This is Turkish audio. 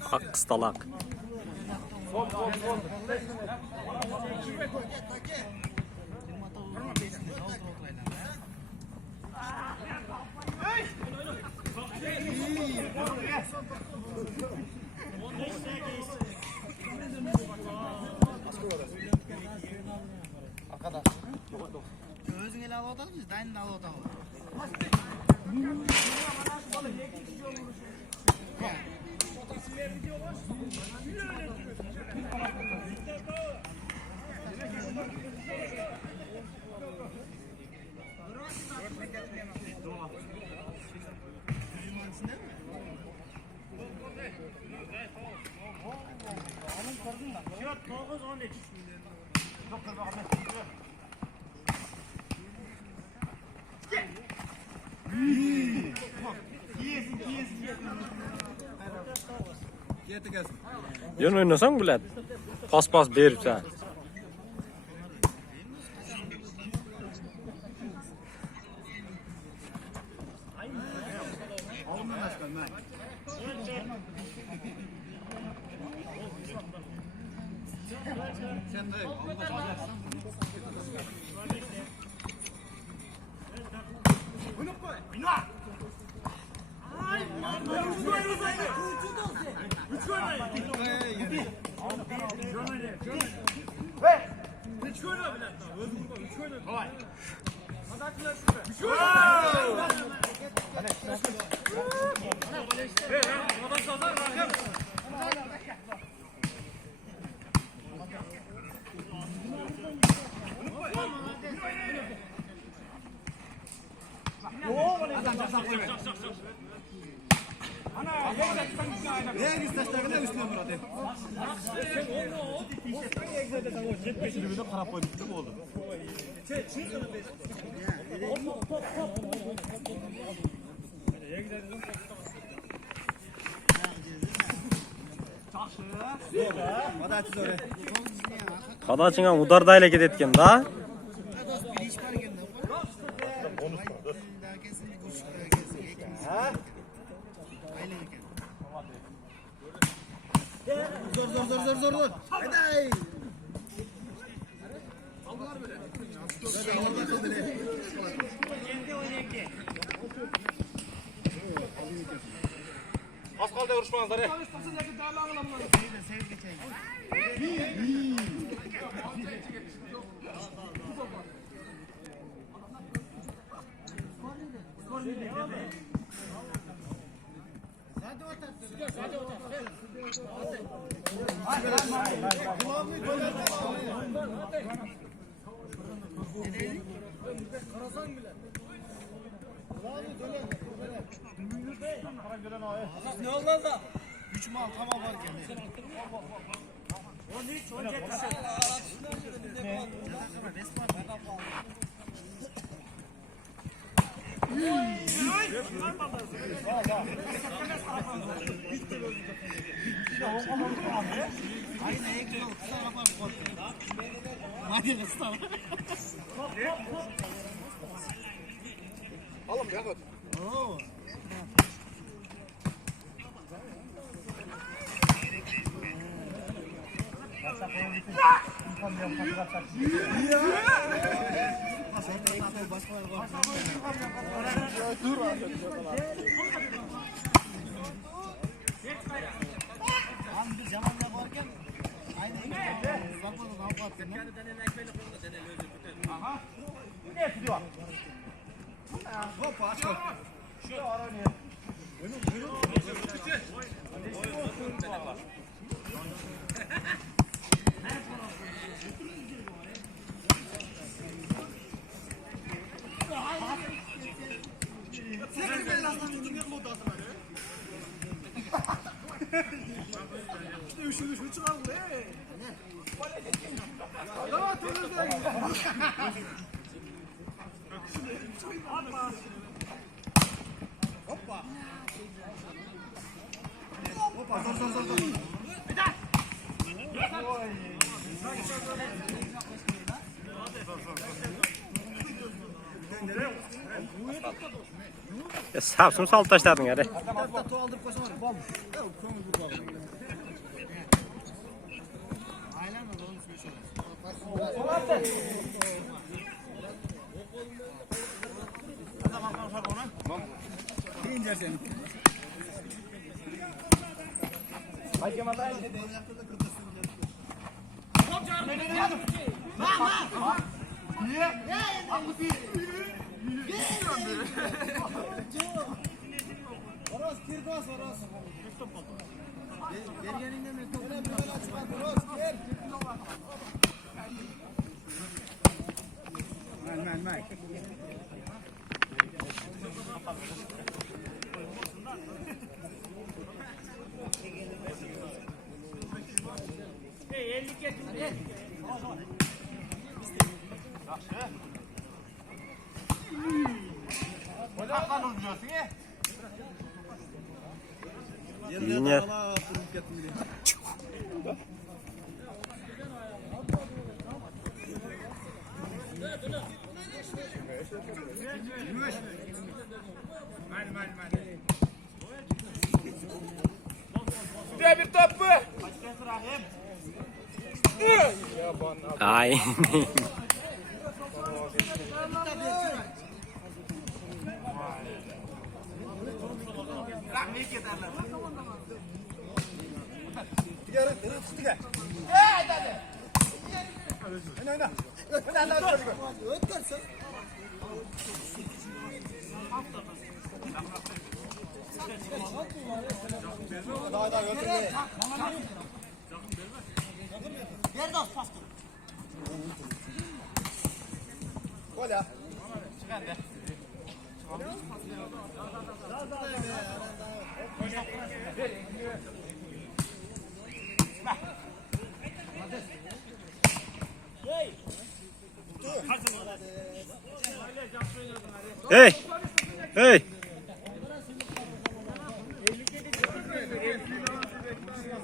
Hak kıstalak. Özüne ele alıp otalım, biz de aynı alıp otalım. Yön oynasan bulat. Pas berip sen. Kadachıngan udardayla ketken da. Zor. Haydi. Az kaldı vuruşmanızlar. Ne oldu da? 3 mal tamam varken. 13 17 Alın bir yakıt. Biz yamanla varken aynı zamanla ne yaptın? Aha. Bu ne tutuyor? Hoppa aç. Şu ara ne? Şu çıkardı. Hoppa zor. Sapsın salıp taşladın hadi. Hatta tu aldırıp koysana var. Bal. Ya kömür bir bal. Aynen öyle onu söylüyorum. İncer seni. Hakem adayı. Oros kirkos oros. Gergeninde mi? Öyle bir açma oros gel. Man. Hakan oynuyorsun ya. Yine. Şuraya bir top mu? Ay. Daha götür. Nerede az pas? Gol ya. Hey. Hey.